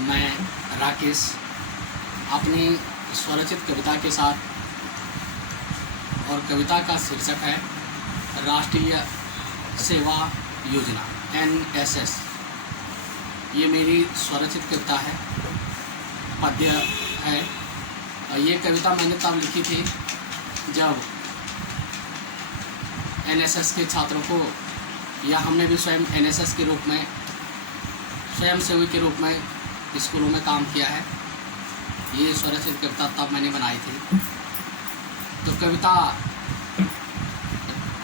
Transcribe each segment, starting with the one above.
मैं राकेश अपनी स्वरचित कविता के साथ, और कविता का शीर्षक है राष्ट्रीय सेवा योजना NSS। ये मेरी स्वरचित कविता है, पद्य है। और ये कविता मैंने तब लिखी थी जब NSS के छात्रों को, या हमने भी स्वयं NSS के रूप में, स्वयंसेवी के रूप में स्कूलों में काम किया है। ये स्वरचित कविता तब मैंने बनाई थी। तो कविता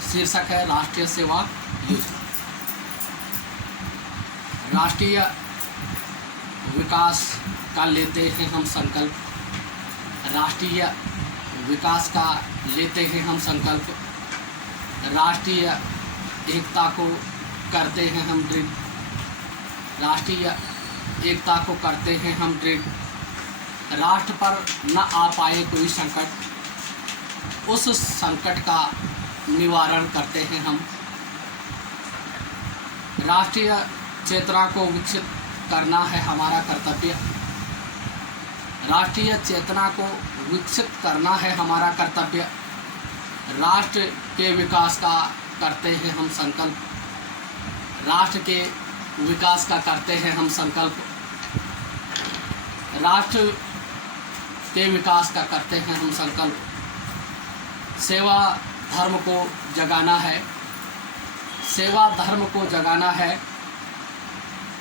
शीर्षक है राष्ट्रीय सेवा योजना। राष्ट्रीय विकास का लेते हैं हम संकल्प, राष्ट्रीय विकास का लेते हैं हम संकल्प, राष्ट्रीय एकता को करते हैं हम दृढ़, राष्ट्रीय एकता को करते हैं हम दृढ़। राष्ट्र पर न आ पाए कोई संकट, उस संकट का निवारण करते हैं हम। राष्ट्रीय चेतना को विकसित करना है हमारा कर्तव्य, राष्ट्रीय चेतना को विकसित करना है हमारा कर्तव्य। राष्ट्र के विकास का करते हैं हम संकल्प, राष्ट्र के विकास का करते हैं हम संकल्प, राष्ट्र के विकास का करते हैं हम संकल्प। सेवा धर्म को जगाना है, सेवा धर्म को जगाना है,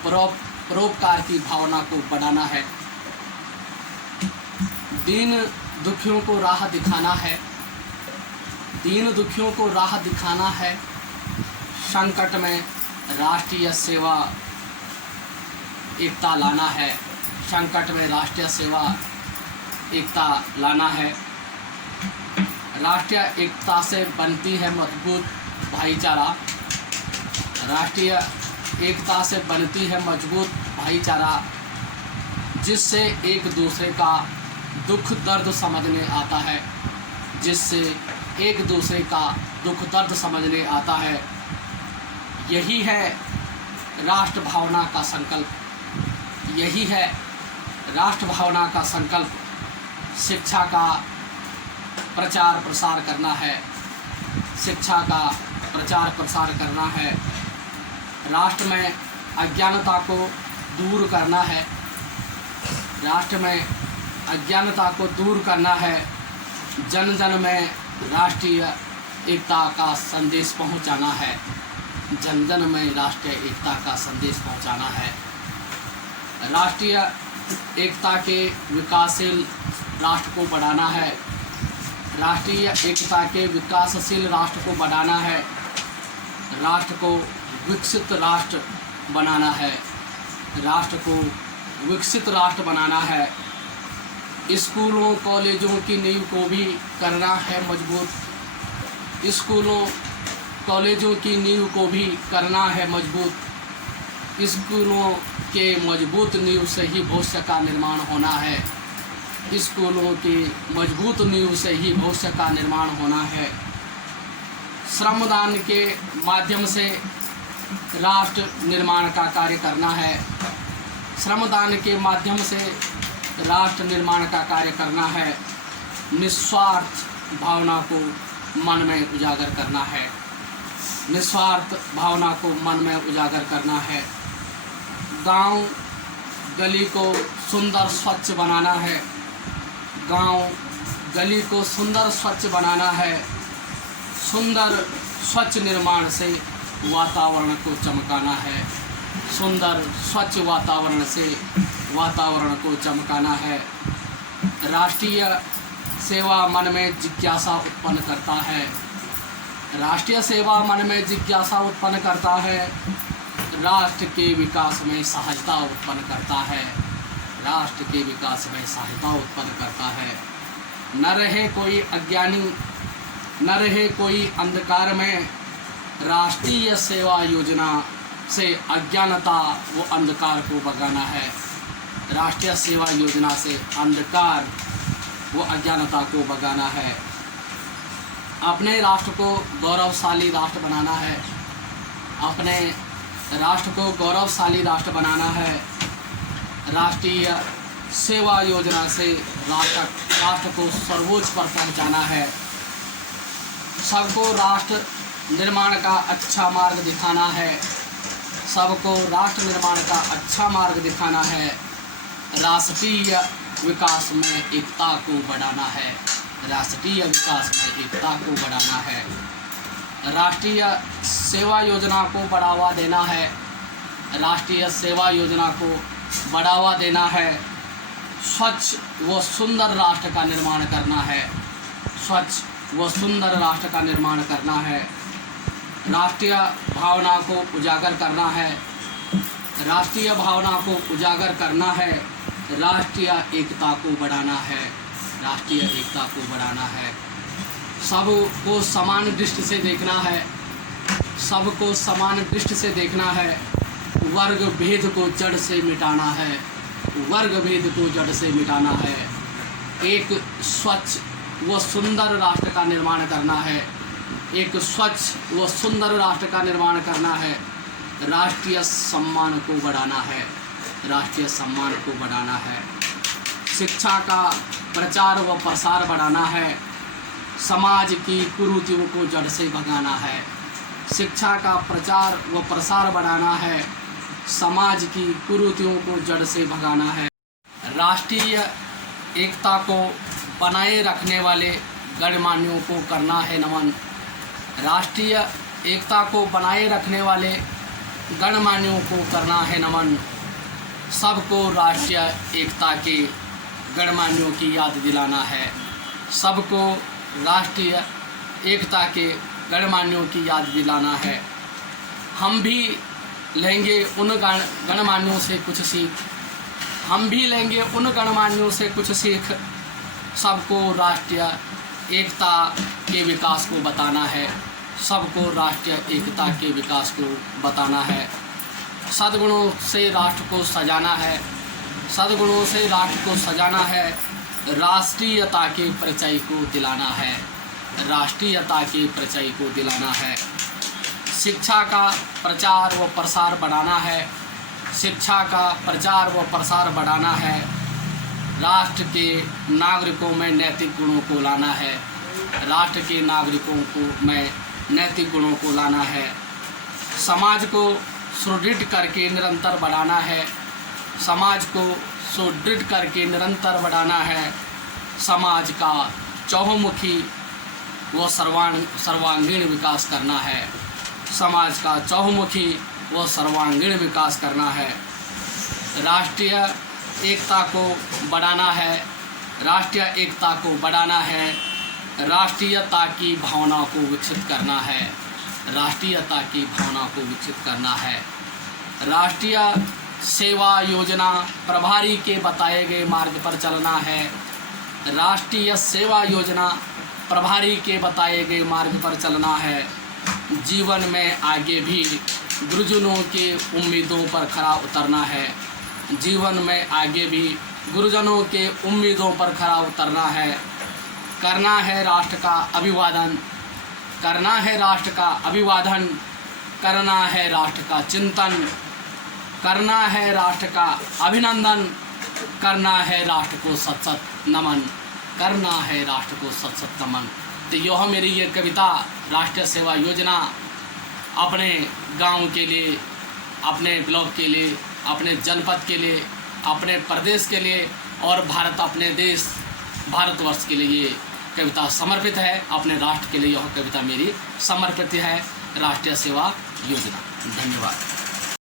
परोपकार की भावना को बढ़ाना है, दीन दुखियों को राह दिखाना है, दीन दुखियों को राह दिखाना है। संकट में राष्ट्रीय सेवा एकता लाना है, संकट में राष्ट्रीय सेवा एकता लाना है। राष्ट्रीय एकता से बनती है मजबूत भाईचारा, राष्ट्रीय एकता से बनती है मजबूत भाईचारा, जिससे एक दूसरे का दुख दर्द समझने आता है, जिससे एक दूसरे का दुख दर्द समझने आता है। यही है राष्ट्र भावना का संकल्प, यही है राष्ट्र भावना का संकल्प। शिक्षा का प्रचार प्रसार करना है, शिक्षा का प्रचार प्रसार करना है। राष्ट्र में अज्ञानता को दूर करना है, राष्ट्र में अज्ञानता को दूर करना है। जन जन में राष्ट्रीय एकता का संदेश पहुंचाना है, जन जन में राष्ट्रीय एकता का संदेश पहुंचाना है। राष्ट्रीय एकता के विकासशील राष्ट्र को बढ़ाना है, राष्ट्रीय एकता के विकासशील राष्ट्र को बढ़ाना है। राष्ट्र को विकसित राष्ट्र बनाना है, राष्ट्र को विकसित राष्ट्र बनाना है। स्कूलों कॉलेजों की नींव को भी करना है मजबूत, स्कूलों कॉलेजों की नींव को भी करना है मजबूत। स्कूलों के मजबूत नींव से ही भविष्य का निर्माण होना है, स्कूलों की मजबूत नींव से ही भविष्य का निर्माण होना है। श्रमदान के माध्यम से राष्ट्र निर्माण का कार्य करना है, श्रमदान के माध्यम से राष्ट्र निर्माण का कार्य करना है। निस्वार्थ भावना को मन में उजागर करना है, निस्वार्थ भावना को मन में उजागर करना है। गांव गली को सुंदर स्वच्छ बनाना है, गांव गली को सुंदर स्वच्छ बनाना है। सुंदर स्वच्छ निर्माण से वातावरण को चमकाना है, सुंदर स्वच्छ वातावरण से वातावरण को चमकाना है। राष्ट्रीय सेवा मन में जिज्ञासा उत्पन्न करता है, राष्ट्रीय सेवा मन में जिज्ञासा उत्पन्न करता है। राष्ट्र के विकास में सहायता उत्पन्न करता है, राष्ट्र के विकास में सहायता उत्पन्न करता है। न रहे कोई अज्ञानी, न रहे कोई अंधकार में। राष्ट्रीय सेवा योजना से अज्ञानता व अंधकार को भगाना है, राष्ट्रीय सेवा योजना से अंधकार व अज्ञानता को भगाना है। अपने राष्ट्र को गौरवशाली राष्ट्र बनाना है, अपने राष्ट्र को गौरवशाली राष्ट्र बनाना है। राष्ट्रीय सेवा योजना से राष्ट्र को सर्वोच्च पर पहुंचाना है। सबको राष्ट्र निर्माण का अच्छा मार्ग दिखाना है। सबको राष्ट्र निर्माण का अच्छा मार्ग दिखाना है। राष्ट्रीय विकास में एकता को बढ़ाना है। राष्ट्रीय विकास में एकता को बढ़ाना है। राष्ट्रीय सेवा योजना को बढ़ावा देना है। राष्ट्रीय सेवा योजना को बढ़ावा देना है। स्वच्छ व सुंदर राष्ट्र का निर्माण करना है। स्वच्छ व सुंदर राष्ट्र का निर्माण करना है। राष्ट्रीय भावना को उजागर करना है। राष्ट्रीय भावना को उजागर करना है। राष्ट्रीय एकता को बढ़ाना है। राष्ट्रीय एकता को बढ़ाना है। सबको समान दृष्टि से देखना है। सबको समान दृष्टि से देखना है। वर्ग भेद को जड़ से मिटाना है। वर्ग भेद को जड़ से मिटाना है। एक स्वच्छ व सुंदर राष्ट्र का निर्माण करना है। एक स्वच्छ व सुंदर राष्ट्र का निर्माण करना है। राष्ट्रीय सम्मान को बढ़ाना है। राष्ट्रीय सम्मान को बढ़ाना है। शिक्षा का प्रचार व प्रसार बढ़ाना है। समाज की कुरीतियों को जड़ से भगाना है। शिक्षा का प्रचार व प्रसार बढ़ाना है। समाज की कुरीतियों को जड़ से भगाना है। राष्ट्रीय एकता को बनाए रखने वाले गणमान्यों को करना है नमन। राष्ट्रीय एकता को बनाए रखने वाले गणमान्यों को करना है नमन। सबको राष्ट्रीय एकता के गणमान्यों की याद दिलाना है। सबको राष्ट्रीय एकता के गणमान्यों की याद दिलाना है। हम भी लेंगे उन गणमान्यों से कुछ सीख। हम भी लेंगे उन गणमान्यों से कुछ सीख। सबको राष्ट्रीय एकता के विकास को बताना है। सबको राष्ट्रीय एकता के विकास को बताना है। सद्गुणों से राष्ट्र को सजाना है। सद्गुणों से राष्ट्र को सजाना है। राष्ट्रीयता के परिचय को दिलाना है। राष्ट्रीयता के परिचय को दिलाना है। शिक्षा का प्रचार व प्रसार बढ़ाना है। शिक्षा का प्रचार व प्रसार बढ़ाना है। राष्ट्र के नागरिकों में नैतिक गुणों को लाना है। राष्ट्र के नागरिकों को में नैतिक गुणों को लाना है। समाज को सुदृढ़ करके निरंतर बढ़ाना है। समाज को सुदृढ़ करके निरंतर बढ़ाना है। समाज का चहुमुखी व सर्वांगीण विकास करना है। समाज का चहुमुखी व सर्वांगीण विकास करना है। राष्ट्रीय एकता को बढ़ाना है। राष्ट्रीय एकता को बढ़ाना है। राष्ट्रीयता की भावना को विकसित करना है। राष्ट्रीयता की भावना को विकसित करना है। राष्ट्रीय सेवा योजना प्रभारी के बताए गए मार्ग पर चलना है। राष्ट्रीय सेवा योजना प्रभारी के बताए गए मार्ग पर चलना है। जीवन में आगे भी गुरुजनों के उम्मीदों पर खरा उतरना है। जीवन में आगे भी गुरुजनों के उम्मीदों पर खरा उतरना है। करना है राष्ट्र का अभिवादन। करना है राष्ट्र का अभिवादन। करना है राष्ट्र का चिंतन। करना है राष्ट्र का अभिनंदन। करना है राष्ट्र को सत सत नमन। करना है राष्ट्र को सत सत नमन। तो यह मेरी ये कविता राष्ट्रीय सेवा योजना अपने गांव के लिए, अपने ब्लॉक के लिए, अपने जनपद के लिए, अपने प्रदेश के लिए और भारत अपने देश भारतवर्ष के लिए ये कविता समर्पित है। अपने राष्ट्र के लिए यह कविता मेरी समर्पित है। राष्ट्रीय सेवा योजना। धन्यवाद।